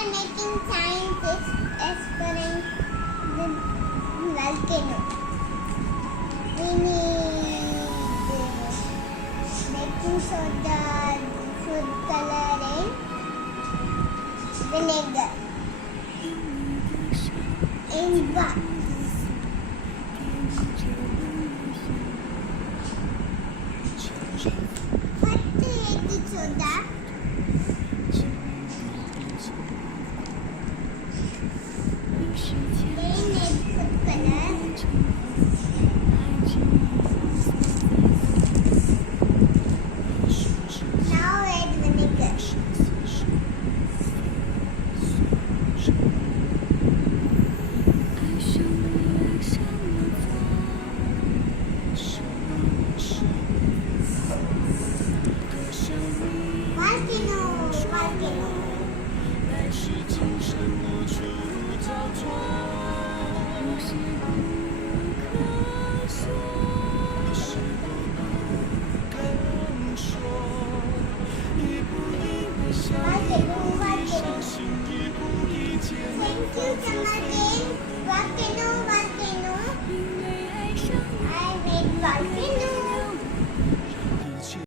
are making science experiment with volcano. We need baking soda, food coloring, vinegar, and what? What baking soda? Baking